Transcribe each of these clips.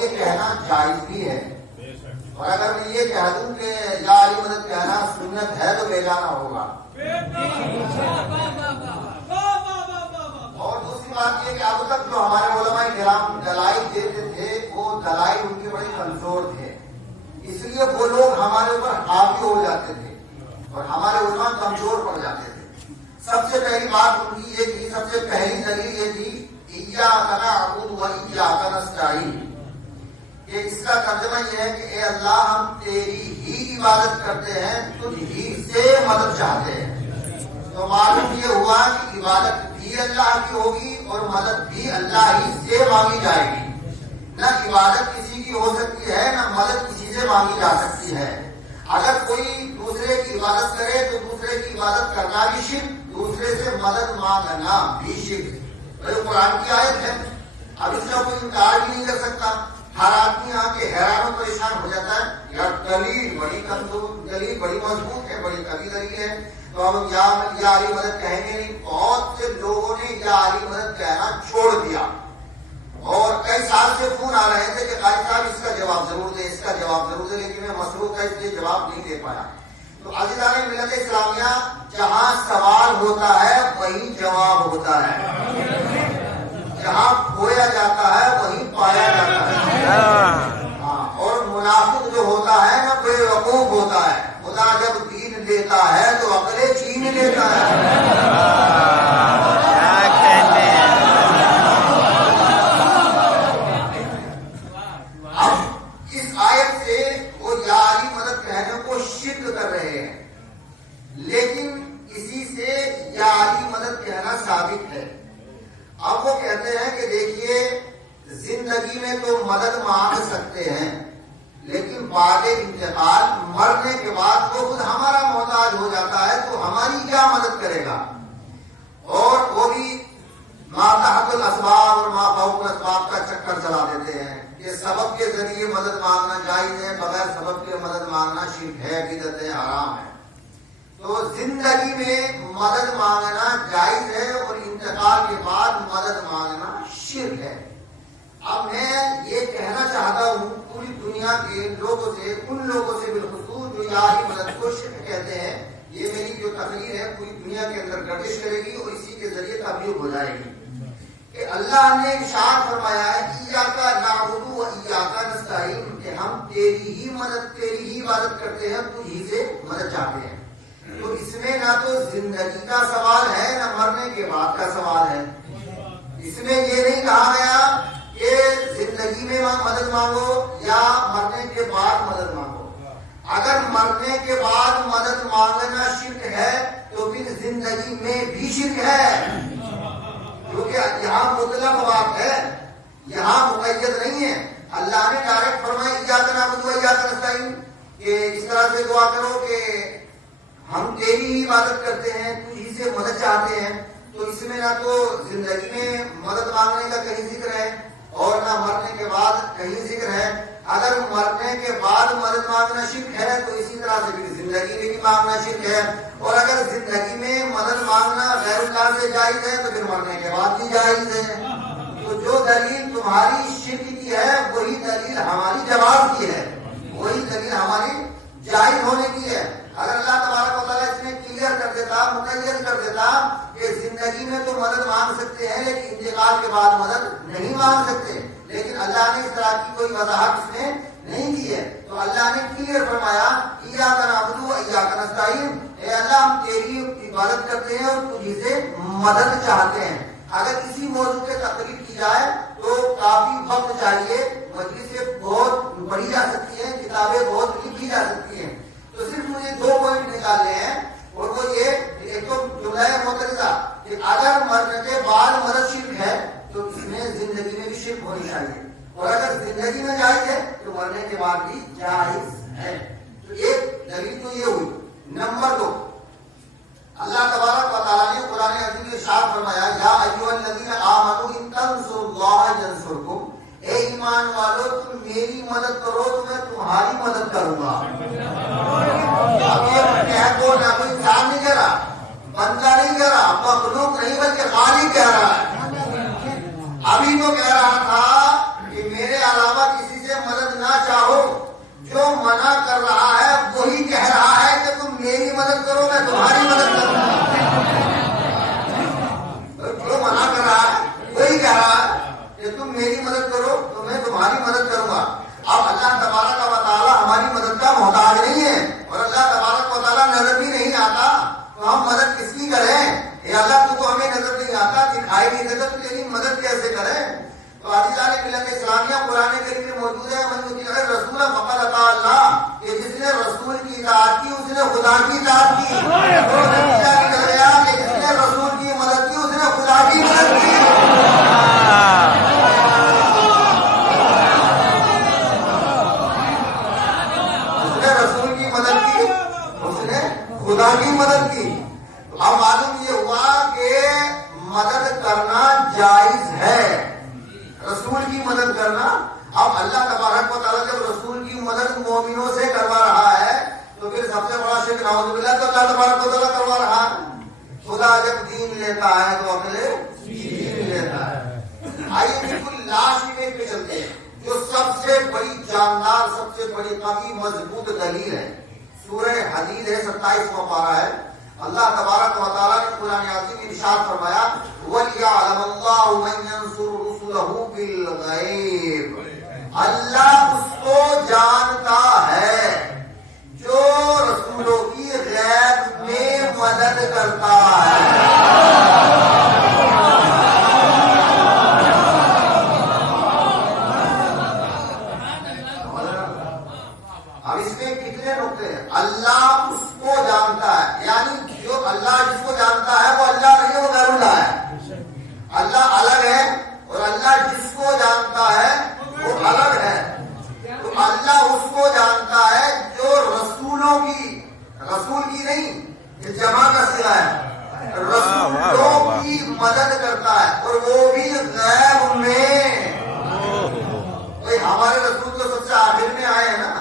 اور یہ کہنا جائز بھی ہے. اور اگر میں یہ کہہ دوں کہ یا علی مدد کہنا سنت ہے تو بیگانہ ہوگا. اور دوسری بات یہ کہ اب تک جو ہمارے علماء کرام دلائل دیتے تھے وہ دلائل ان کے بڑے کمزور تھے، اس لیے وہ لوگ ہمارے اوپر حاوی ہو جاتے تھے اور ہمارے علماء کمزور پڑ جاتے تھے. سب سے پہلی بات ان کی یہ تھی، سب سے پہلی دلیل یہ تھی ایاک نعبد و ایاک نستعین، کہ اس کا ترجمہ یہ ہے کہ اے اللہ ہم تیری ہی عبادت کرتے ہیں، تجھ ہی سے مدد چاہتے ہیں. تو معلوم یہ ہوا کہ عبادت بھی اللہ کی ہوگی اور مدد بھی اللہ ہی سے مانگی جائے گی. نہ عبادت کسی کی ہو سکتی ہے نہ مدد کسی سے مانگی جا سکتی ہے. اگر کوئی دوسرے کی عبادت کرے تو دوسرے کی عبادت کرنا بھی شرک، دوسرے سے مدد مانگنا بھی شرک. یہ قرآن کی آیت ہے، اب اس کا کوئی انکار بھی نہیں کر سکتا. ہر آدمی آ کے حیران و پریشان ہو جاتا ہے، یار دلیل بڑی کمزور، دلیل بڑی مضبوط ہے، بڑی قوی دلیل ہے، تو ہم یا علی مدد کہیں گے نہیں. بہت سے لوگوں نے یا علی مدد کہنا چھوڑ دیا اور کئی سال سے فون آ رہے تھے کہ قاری صاحب اس کا جواب ضرور دیں، اس کا جواب ضرور دیں، لیکن میں مصروف ہے اس لیے جواب نہیں دے پایا. تو عزیزان ملت اسلامیہ، جہاں سوال ہوتا ہے وہیں جواب ہوتا ہے، جہاں کھویا جاتا ہے وہیں پایا جاتا ہے. ہاں، اور منافق جو ہوتا ہے نا بے وقوف ہوتا ہے. خدا جب دین دیتا ہے تو عقلیں چھین لیتا ہے. اب اس آیت سے وہ یا علی مدد کہنے کو شرک کر رہے ہیں، لیکن اسی سے یا علی مدد کہنا ثابت ہے. اب وہ کہتے ہیں کہ دیکھیے زندگی میں تو مدد مانگ سکتے ہیں، لیکن بعد انتقال مرنے کے بعد وہ خود ہمارا محتاج ہو جاتا ہے تو ہماری کیا مدد کرے گا. اور وہ بھی ما تحت الاسباب اور ما فوق الاسباب کا چکر چلا دیتے ہیں کہ سبب کے ذریعے مدد مانگنا جائز ہے، بغیر سبب کے مدد مانگنا شرک ہے، بدعت ہے، حرام ہے. تو زندگی میں مدد مانگنا جائز ہے اور انتقال کے بعد مدد مانگنا شرک ہے. اب میں یہ کہنا چاہتا ہوں پوری دنیا کے لوگوں سے، ان لوگوں سے بالخصوص جو یا علی مدد کو شرک کہتے ہیں، یہ میری جو تقریر ہے پوری دنیا کے اندر گردش کرے گی اور اسی کے ذریعے تبلیغ ہو جائے گی کہ اللہ نے ارشاد فرمایا ہے ایاک نعبد و ایاک نستعین، کہ ہم تیری ہی مدد، تیری ہی عبادت کرتے ہیں، تجھ ہی سے مدد چاہتے ہیں. تو اس میں نہ تو زندگی کا سوال ہے نہ مرنے کے بعد کا سوال ہے. اس میں یہ نہیں کہا گیا کہ زندگی میں مدد مانگو یا مرنے کے بعد مدد مانگو. اگر مرنے کے بعد مدد مانگنا شرک ہے تو پھر زندگی میں بھی شرک ہے، کیونکہ یہاں مطلق بات ہے، یہاں مقید نہیں ہے. اللہ نے ڈائریکٹ فرمایا ایاک نعبد و ایاک نستعین، کہ اس طرح سے دعا کرو کہ ہم تیری ہی عبادت کرتے ہیں، تجھی سے مدد چاہتے ہیں. تو اس میں نہ تو زندگی میں مدد مانگنے کا کہیں ذکر ہے اور نہ مرنے کے بعد کہیں ذکر ہے. اگر مرنے کے بعد مدد مانگنا شرک ہے تو اسی طرح سے پھر زندگی میں بھی مانگنا شرک ہے. اور اگر زندگی میں مدد مانگنا غیر اللہ سے جائز ہے تو پھر مرنے کے بعد بھی جائز ہے. تو جو دلیل تمہاری شرک کی ہے وہی دلیل ہماری جواز کی ہے، وہی دلیل ہماری جائز ہونے کی ہے. اگر اللہ تبارک و تعالیٰ اس میں کلیئر کر دیتا، مقید کر دیتا کہ زندگی میں تو مدد مانگ سکتے ہیں لیکن انتقال کے بعد مدد نہیں مانگ سکتے، لیکن اللہ نے اس طرح کی کوئی وضاحت اس میں نہیں کی ہے. تو اللہ نے کلیئر فرمایا ایاک نعبد و ایاک نستعین، اے اللہ ہم تیری عبادت کرتے ہیں اور تجھی سے مدد چاہتے ہیں. اگر کسی موضوع پہ تقریر کی جائے تو کافی وقت چاہیے، مجلسیں بہت پڑھی جا سکتی ہیں، کتابیں بہت لکھی جا سکتی ہیں. تو صرف مجھے 2 پوائنٹ نکالنے ہیں، اور وہ یہ، ایک تو جملہ معترضہ کہ اگر مرنے کے بعد مدد شرک ہے تو اس میں زندگی میں بھی شرک ہونی چاہیے، اور اگر زندگی میں جائز ہے تو مرنے کے بعد بھی جائز ہے. تو ایک دلیل تو یہ ہوئی. نمبر 2، اللہ تبارک و تعالیٰ نے قرآن عظیم میں ارشاد فرمایا یا ایھا الذین آمنوا ان تنصروا اللہ ینصرکم، اے ایمان والو تم میری مدد کرو تو میں تمہاری مدد کروں گا. اب یہ کہہ کو نہ کوئی انسان نہیں کہہ رہا، بندہ نہیں کہہ رہا، مخلوق نہیں بلکہ خالق کہہ رہا ہے. ابھی تو کہہ رہا تھا کہ میرے علاوہ کسی तुम्हारी मदद करूंगा। जो मना कर रहा है वही कह रहा है कि तुम मेरी मदद करो तो मैं तुम्हारी मदद करूंगा। अब अल्लाह तबारक व तआला हमारी मदद का मोहताज नहीं है और अल्लाह तबारक व तआला नजर भी नहीं आता, तो हम मदद किसकी करें? ये अल्लाह तुमको हमें नजर नहीं आता, दिखाई नहीं देता, तो तेरी मदद कैसे करें? तो आदिजान मिल्लत इस्लामिया कुरान करीम में मौजूद है, मन युती रसूल फक़द अता अल्लाह, कि जिसने रसूल की इताअत की उसने खुदा की इताअत की। तो नतीजा निकल गया कि जिसने रसूल की मदद की उसने खुदा की मदद की। उसने रसूल की मदद की, उसने खुदा की मदद की। तो अब मालूम ये हुआ कि मदद करना जायज है, रसूल की मदद करना। अब अल्लाह तबारक व तआला जब रसूल की मदद मोमिनों से करवा रहा है तो फिर सबसे बड़ा शिर्क नाउज़ुबिल्लाह तो अल्लाह तबारक व तआला करवा रहा है। खुदा जब दीन लेता है तो अगले दीन लेता है। आइए बिल्कुल लास्ट में पे चलते हैं, जो सबसे बड़ी जानदार, सबसे बड़ी काफी मजबूत दलील है। सूरह हदीद है, 27वां पारा है। अल्लाह तबारक व तआला ने कुरान अज़ीम में इरशाद फरमाया, वलियअलमल्लाहु मन यंसुर रुसुलहु बिल गैब। अल्लाह उसको जानता है जो रसूलों की गैब में मदद करता है। अब इसमें कितने नुक्ते हैं? अल्लाह उसको जानता है, यानी जो अल्लाह जिसको जानता है वो अल्लाह नहीं है, वो गैरुल्लाह है। अल्लाह अलग है और अल्लाह जिसको जानता है वो अलग है। तो अल्लाह उसको जानता है जो रसूलों की, रसूल की नहीं, ये जमा का सिला है, रसूलों की मदद करता है और वो भी गैब में। भाई हमारे रसूल तो सबसे आखिर में आए हैं ना,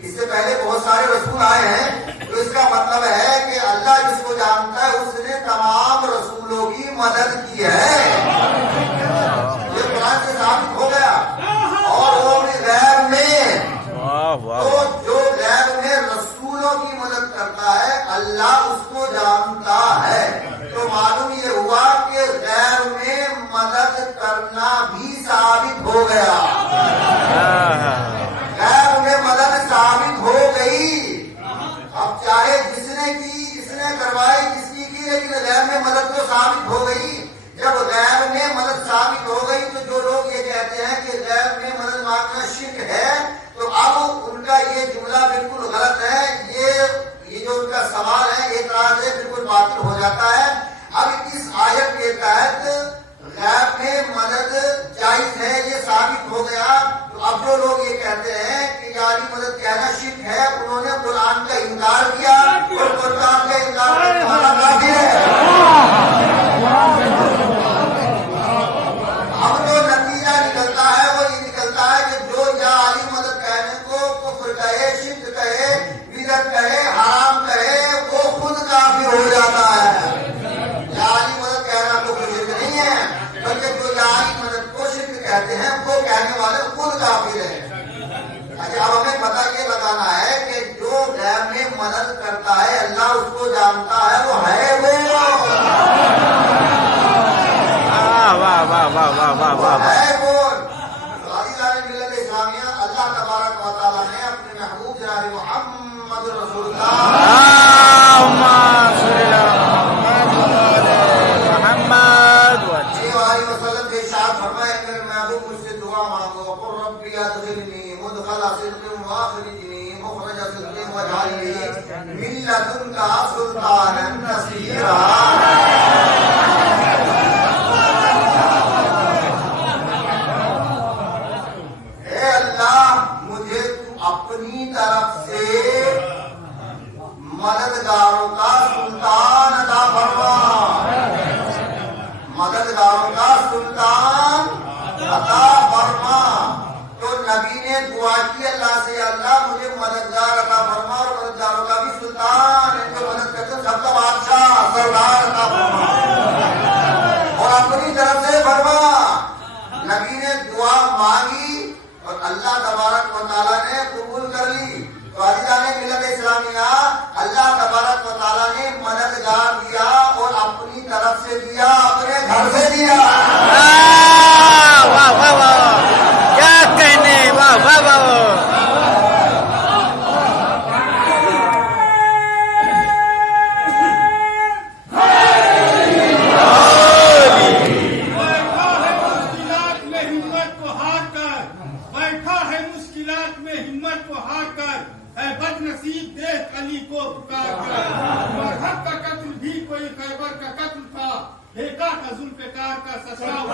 इससे पहले बहुत सारे रसूल आए हैं। तो इसका मतलब है कि अल्लाह जिसको जानता है उसने तमाम रसूलों की मदद की है, ये कुरान से साबित हो गया। और वो भी गैब में, तो जो गैब में रसूलों की मदद करता है अल्लाह उसको जानता है। तो मालूम ये हुआ कि गैब में मदद करना भी साबित हो गया, गैब में मदद साबित हो गई। अब चाहे जिसने की, जिसने करवाई, जिसकी की, लेकिन गैब में मदद तो साबित हो गई। जब गैब में मदद साबित हो गई तो जो लोग ये कहते हैं कि गैब में मदद मांगना शिर्क है, तो अब उनका ये जुमला बिल्कुल गलत है। ये जो उनका सवाल है, एतराज है, बिल्कुल बातिल हो जाता है। अब इस आयत के तहत गैब में मदद जायज है, ये साबित हो गया। तो अब जो लोग ये कहते हैं कि यारी मदद कहना शिर्क है, उन्होंने कुरान का इनकार किया और कुरान का इनकार करना काफिर है। अब जो नतीजा निकलता है वो ये निकलता है कि जो यारी मदद कहने को कुफ्र कहे, शिर्क कहे, बिदअत कहे, हराम कहे, वो खुद काफिर हो जाता है। यारी मदद कहना कुफ्र शिर्क नहीं है, बल्कि जो यारी मदद को शिर्क कहते हैं वो कहने वाले खुद काफिर है। अच्छा, अब हमें पता ये लगाना है कि जो गैब में मदद करता है अल्लाह उसको जानता है, वो है वो है कौन? आदिजान मिल्लत इस्लामिया अल्लाह तबारक व तआला ने अपने महबूब जनाब मुहम्मद रसूलुल्लाह से इरशाद फरमाया, मेरे महबूब मुझसे दुआ मांगो, कुर रब्बी अदखिलनी मुदखला सिद्क़िन व अखरिजनी मुखरज सिद्क़िन वजअलनी मिन लदुनका सुल्तानन नसीरा। मुझे तू अपनी तरफ से मददगारों का सुल्तान अता फरमा, मददगारों का सुल्तान अता फरमा। तो नबी ने दुआ की अल्लाह से, अल्लाह मुझे मददगार अता फरमा और मददगारों का भी सुल्तान, इनको मदद करते सबका बादशाह सरदार अता फरमा और अपनी तरफ से फरमा। नबी ने दुआ मांगी और अल्लाह तबारक व तआला ने कबूल कर ली। तो आदिजान मिल्लत इस्लामिया अल्लाह तबारक व तआला ने मदद मुश्किलात में हिम्मत को हार कर ऐ बदनसीब देख अली को पुकार कर। मरहब का कत्ल भी कोई खैबर का कत्ल था, देखा था जुल्फ़िकार का ससुराल।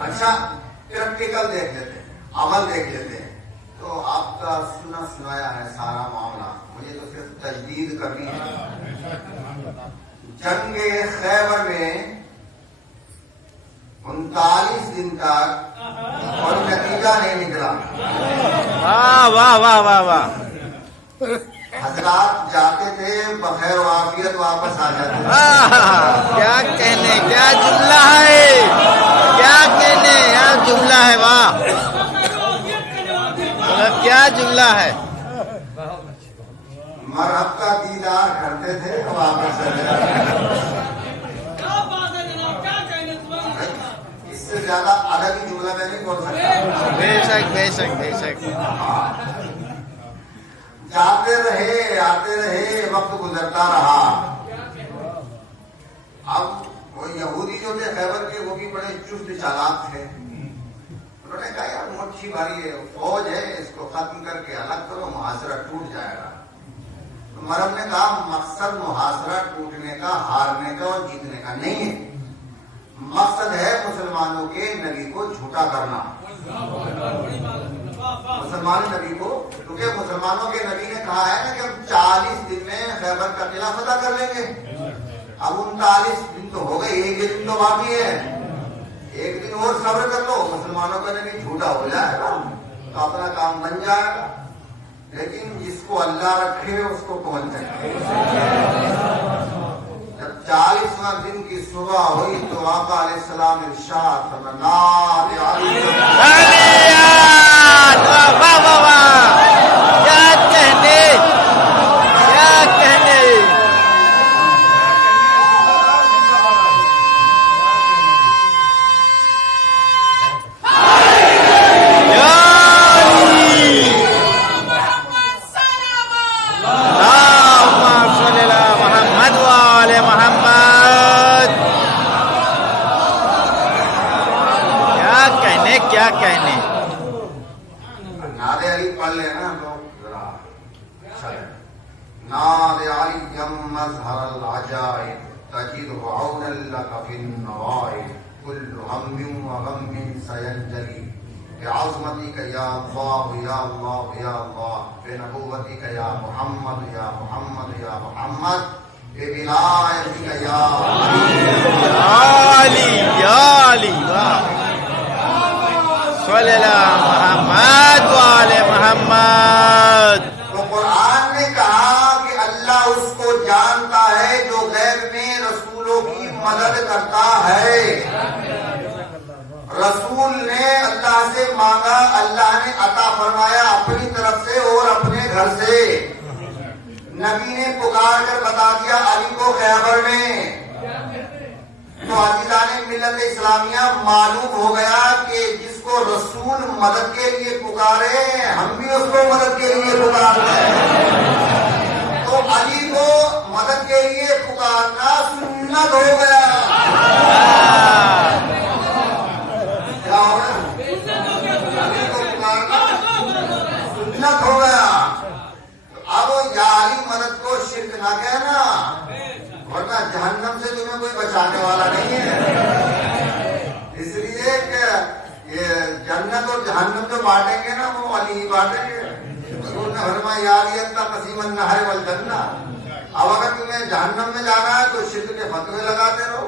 अच्छा, प्रैक्टिकल देख लेते हैं, अमल देख लेते हैं। तो आपका सुना सुनाया है सारा मामला, मुझे तो सिर्फ तजदीद करनी है। जंगे खैबर में 39 दिन तक कोई नतीजा नहीं निकला। वाह वाह वाह वाह वाह। हजरात जाते थे, बखैर वाफियत वापस आ जाते थे। क्या कहने, क्या जुमला है, क्या कहने, क्या जुमला है, वाह क्या जुमला है। मरहब का दीदार करते थे, वापस आ जाते। इससे ज्यादा अदबी जुमला मैं नहीं बोल सकता। बेशक बेशक बेशक। जाते रहे, आते रहे, वक्त गुजरता रहा। अब वो यहूदी जो थे खैबर के, वो भी बड़े चुस्त चालाक थे। उन्होंने कहा यार मोटी भारी है, फौज है, इसको खत्म करके अलग करो, मुहासरा टूट जाएगा। तो मरहब ने कहा मकसद मुहासरा टूटने का, हारने का और जीतने का नहीं है। मकसद है मुसलमानों के नबी को झूठा करना, मुसलमान नबी को, क्योंकि मुसलमानों के नबी ने कहा है ना कि हम 40 दिन में खैबर का किला फतह कर लेंगे। अब 39 दिन तो हो गए, एक दिन तो बाकी है, एक दिन और सब्र कर लो, मुसलमानों का नबी झूठा हो जाएगा तो अपना काम बन जाएगा। लेकिन जिसको अल्लाह रखे उसको कौन सके। जब 40वां दिन की सुबह हुई तो आका अलैहिस्सलाम इरशाद वाह वाह वाह, क्या कहने, क्या कहने। क्या कहने। नादे अली पढ़ लेना लोग जरा। नादे अली मज़हर अजाइब तजिद लक फिन नवाइब कुल्लु हम्मिन व गम्मिन सयंजली बिअज़मतिक या अल्लाह या अल्लाह या अल्लाह बिनबुव्वतिक या मुहम्मद या मुहम्मद या मुहम्मद बिविलायतिक या अली या अली। वाह मोहम्मद वाले मोहम्मद। तो कुरान ने कहा कि अल्लाह उसको जानता है जो गैब में रसूलों की मदद करता है। रसूल ने अल्लाह से मांगा, अल्लाह ने अता फरमाया अपनी तरफ से और अपने घर से। नबी ने पुकार कर बता दिया अली को खैबर में। तो अजीज़ाने मिल्लत इस्लामिया मालूम हो गया कि जिसको रसूल मदद के लिए पुकारे, हम भी उसको मदद के लिए पुकारते हैं। तो अली को मदद के लिए पुकारना सुन्नत हो गया। क्या हो गया? अली को पुकारना सुन्नत हो गया। तो अब यारी मदद को शिर्क ना कहना, वरना जहन्नम से तुम्हें कोई बचाने वाला नहीं है। इसलिए कि ये जन्नत और जहन्नम जो बांटेंगे ना, वो अली बांटेंगे। रसूल ने फरमाया यारियत का कसीमन नहर वल जन्नत। अब अगर तुम्हें जहन्नम में जाना है तो शिर्क के फतवे लगाते रहो।